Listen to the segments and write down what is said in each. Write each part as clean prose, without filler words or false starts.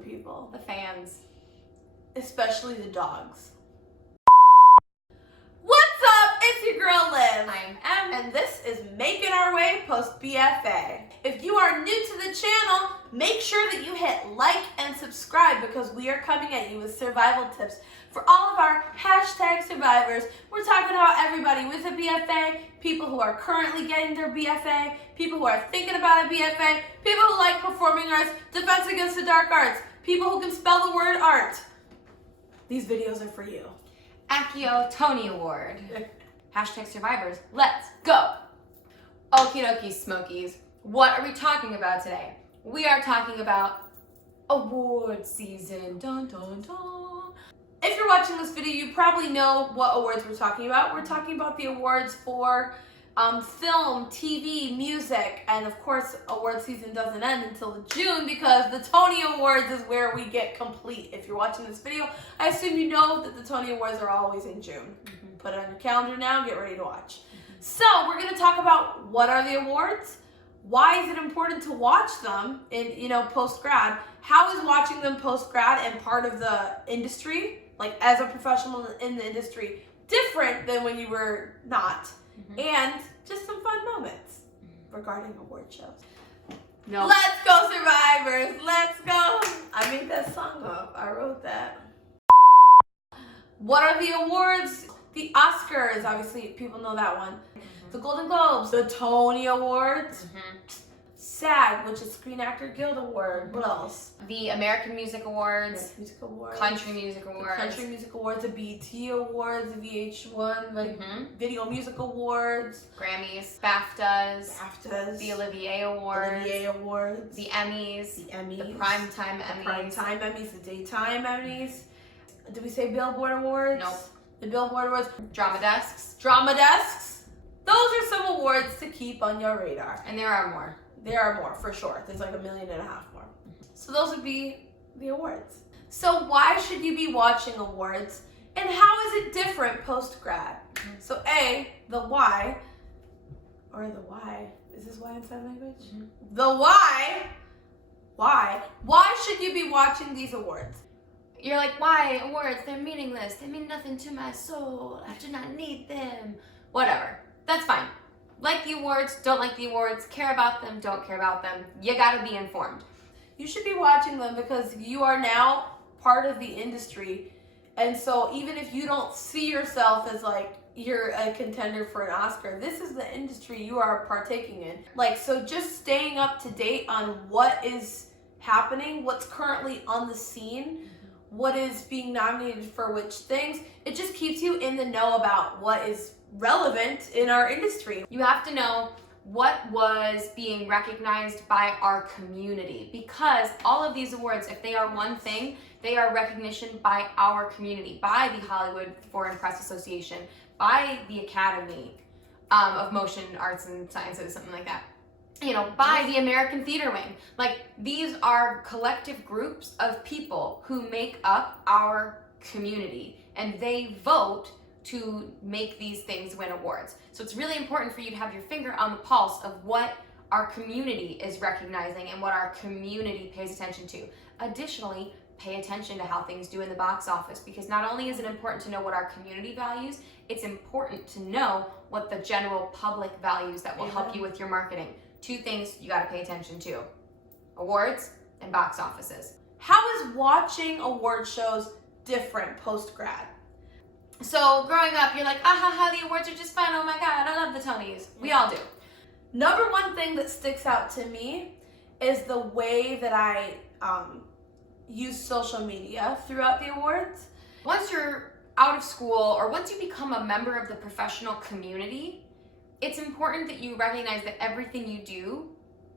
people. The fans. Especially the dogs. What's up? It's your girl Liv. I'm And this is Making Our Way post B.F.A. If you are new to the channel, make sure that you hit like and subscribe because we are coming at you with survival tips for all of our hashtag survivors. We're talking about everybody with a B.F.A, people who are currently getting their B.F.A, people who are thinking about a B.F.A, people who like performing arts, defense against the dark arts, people who can spell the word art. These videos are for you. Accio Tony Award. Hashtag survivors. Let's go. Okie dokie Smokies. What are we talking about today? We are talking about award season. Dun dun dun. If you're watching this video, you probably know what awards we're talking about. We're talking about the awards for film, TV, music, and of course, award season doesn't end until June because the Tony Awards is where we get complete. If you're watching this video, I assume you know that the Tony Awards are always in June. Put it on your calendar now, get ready to watch. So we're going to talk about what are the awards, why is it important to watch them in post-grad, how is watching them post-grad and part of the industry, like as a professional in the industry, different than when you were not, and just some fun moments regarding award shows. No. Let's go, survivors, let's go. I made that song up, I wrote that. What are the awards? The Oscars, obviously people know that one. The Golden Globes, the Tony Awards, SAG, which is Screen Actor Guild Award. What else? The American Music Awards. Music Awards. Country Music Awards. The Country Music Awards, the BET Awards, the VH1, like Video Music Awards. Grammys. BAFTAs. BAFTAs. The Olivier Awards. Olivier Awards. The Emmys. The Emmys. The Primetime Emmys. The Primetime Emmys, the Daytime Emmys. Did we say Billboard Awards? Nope. The Billboard Awards. Drama Desks. Drama Desks. Those are some awards to keep on your radar. And there are more. There are more, for sure. There's like 1.5 million more. So those would be the awards. So why should you be watching awards? And how is it different post-grad? So A, the why, or the why. Is this why in sign language? The why. Why should you be watching these awards? You're like, why awards? They're meaningless. They mean nothing to my soul. I do not need them. Whatever. That's fine. Like the awards, don't like the awards, care about them, don't care about them. You gotta be informed. You should be watching them because you are now part of the industry. And so even if you don't see yourself as like you're a contender for an Oscar, this is the industry you are partaking in. Like, so just staying up to date on what is happening, what's currently on the scene, what is being nominated for which things, it just keeps you in the know about what is relevant in our industry. You have to know what was being recognized by our community because all of these awards, if they are one thing, they are recognition by our community, by the Hollywood Foreign Press Association, by the Academy of Motion Arts and Sciences, something like that. By the American Theater Wing. Like, these are collective groups of people who make up our community and they vote to make these things win awards. So it's really important for you to have your finger on the pulse of what our community is recognizing and what our community pays attention to. Additionally, pay attention to how things do in the box office because not only is it important to know what our community values, it's important to know what the general public values that will help you with your marketing. Two things you gotta pay attention to: awards and box offices. How is watching award shows different post-grad? So growing up, you're like, the awards are just fun. Oh my God, I love the Tonys. We all do. Number one thing that sticks out to me is the way that I use social media throughout the awards. Once you're out of school or once you become a member of the professional community, it's important that you recognize that everything you do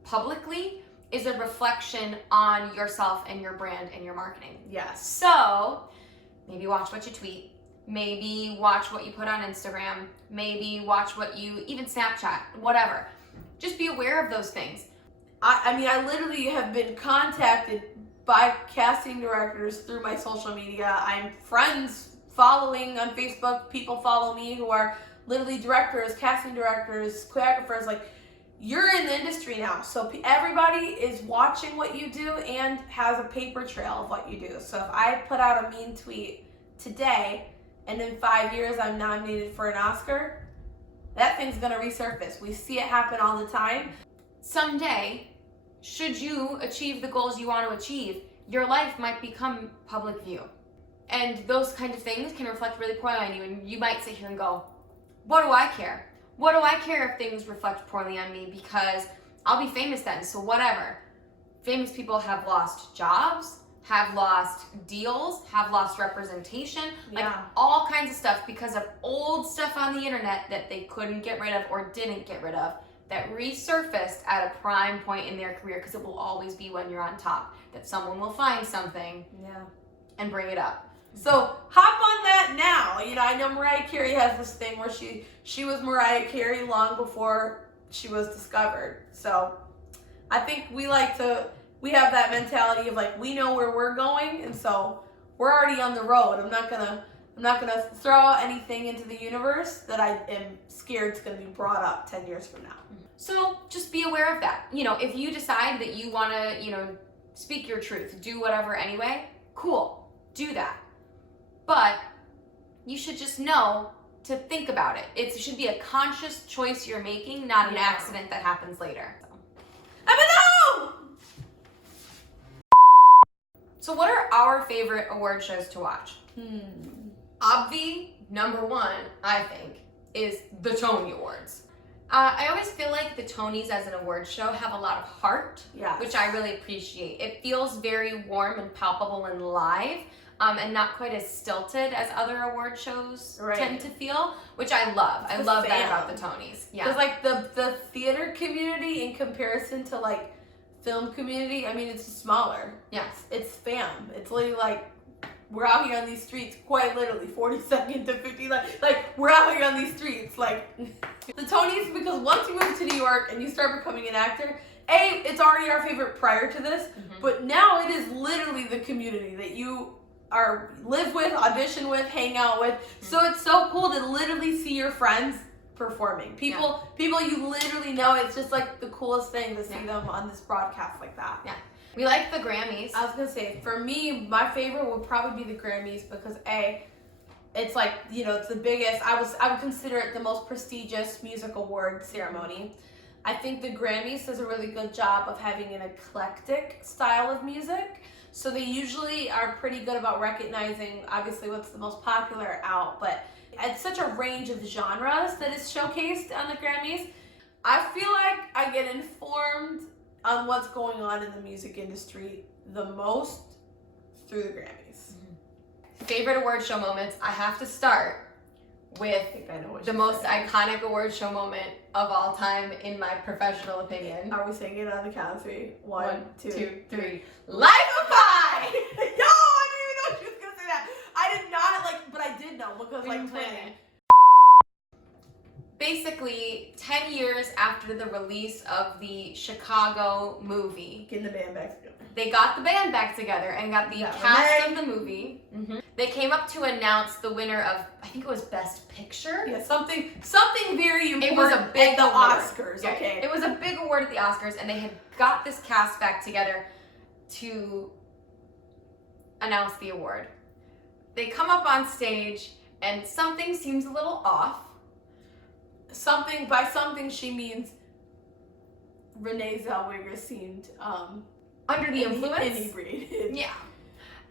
publicly is a reflection on yourself and your brand and your marketing. Yes. So maybe watch what you tweet. Maybe watch what you put on Instagram, maybe watch what you, even Snapchat, whatever. Just be aware of those things. I literally have been contacted by casting directors through my social media. I'm friends following on Facebook. People follow me who are literally directors, casting directors, choreographers. Like, you're in the industry now, so everybody is watching what you do and has a paper trail of what you do. So if I put out a mean tweet today and in 5 years I'm nominated for an Oscar, that thing's gonna resurface. We see it happen all the time. Someday, should you achieve the goals you want to achieve, your life might become public view. And those kind of things can reflect really poorly on you, and you might sit here and go, what do I care? What do I care if things reflect poorly on me, because I'll be famous then, so whatever. Famous people have lost jobs, have lost deals, have lost representation, like all kinds of stuff because of old stuff on the internet that they couldn't get rid of or didn't get rid of, that resurfaced at a prime point in their career, because it will always be when you're on top that someone will find something and bring it up. So hop on that now. You know, I know Mariah Carey has this thing where she was Mariah Carey long before she was discovered. So I think we have that mentality of like, we know where we're going, and so we're already on the road. I'm not gonna throw out anything into the universe that I am scared is gonna be brought up 10 years from now. So just be aware of that. You know, if you decide that you wanna, speak your truth, do whatever anyway, cool, do that. But you should just know to think about it. It should be a conscious choice you're making, not an accident that happens later. So what are our favorite award shows to watch? Obvi, number one, I think, is the Tony Awards. I always feel like the Tonys as an award show have a lot of heart, which I really appreciate. It feels very warm and palpable and live, and not quite as stilted as other award shows tend to feel, which I love. I love that about the Tonys. Yeah. Because like the theater community in comparison to like film community, I mean, it's smaller. Yes. It's spam. It's literally like, we're out here on these streets, quite literally, 42nd to 50, like we're out here on these streets, like, the Tonys, because once you move to New York and you start becoming an actor, it's already our favorite prior to this, but now it is literally the community that you live with, audition with, hang out with, so it's so cool to literally see your friends performing. People you literally know. It's just like the coolest thing to see them on this broadcast like that. Yeah. We like the Grammys. I was gonna say, for me, my favorite would probably be the Grammys because it's like, it's the biggest. I would consider it the most prestigious music award ceremony. I think the Grammys does a really good job of having an eclectic style of music. So they usually are pretty good about recognizing, obviously, what's the most popular out, but it's such a range of genres that is showcased on the Grammys. I feel like I get informed on what's going on in the music industry the most through the Grammys. Favorite award show moments, I have to start with the most iconic award show moment of all time, in my professional opinion. Are we saying it on the count of three? One, two, three. Life of Pi! Yo, I didn't even know she was gonna say that. I did not, but I did know because twinning. Basically, 10 years after the release of the Chicago movie, Getting the band back together. They got the band back together and got the cast of the movie. They came up to announce the winner of, I think it was Best Picture. Yeah, something very important. It was a big at the award. Oscars. Yeah, Okay. It was a big award at the Oscars, and they had got this cast back together to announce the award. They come up on stage, and something seems a little off. By something she means Renee Zellweger seemed under the influence. Inebriated. Yeah.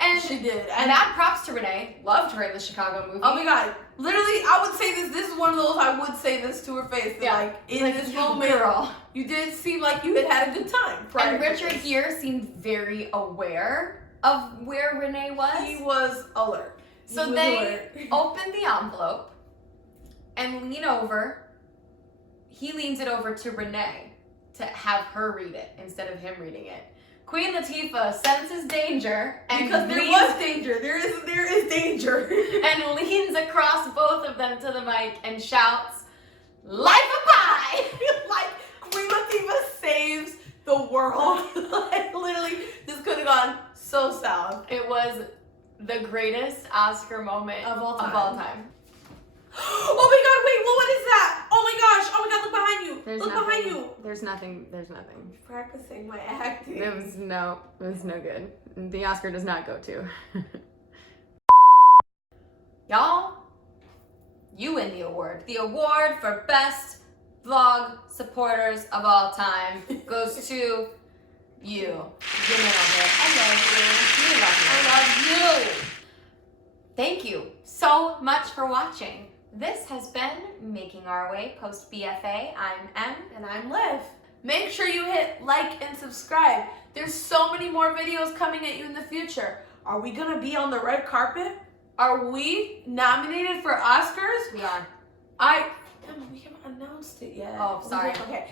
And she did. And mad props to Renee. Loved her in the Chicago movie. Oh my god. Literally, I would say this. This is one of those I would say this to her face. That, like, in this moment, girl, you did seem like you had a good time. And Richard Gere seemed very aware of where Renee was. He was alert. So they open the envelope and lean over. He leans it over to Renee to have her read it instead of him reading it. Queen Latifah senses danger, and because there was danger. There is danger, and leans across both of them to the mic and shouts, "Life of Pi!" Like Queen Latifah saves the world. Like literally, this could have gone so south. It was the greatest Oscar moment of all time. Oh my god! Wait, what is that? Oh Oh my gosh! Oh my god! Look behind you! There's Look nothing. behind you! There's nothing. There's nothing. Practicing my acting. It was no good. The Oscar does not go to. Y'all, you win the award. The award for best vlog supporters of all time goes to you. You nailed it. I love you. We love you. I love you. Thank you so much for watching. This has been Making Our Way post B.F.A. I'm Em. And I'm Liv. Make sure you hit like and subscribe. There's so many more videos coming at you in the future. Are we gonna be on the red carpet? Are we nominated for Oscars? We are. We haven't announced it yet. Oh, sorry. Okay.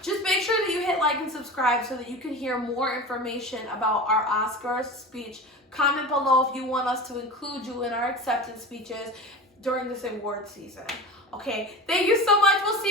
Just make sure that you hit like and subscribe so that you can hear more information about our Oscars speech. Comment below if you want us to include you in our acceptance speeches during this award season. Okay, thank you so much. We'll see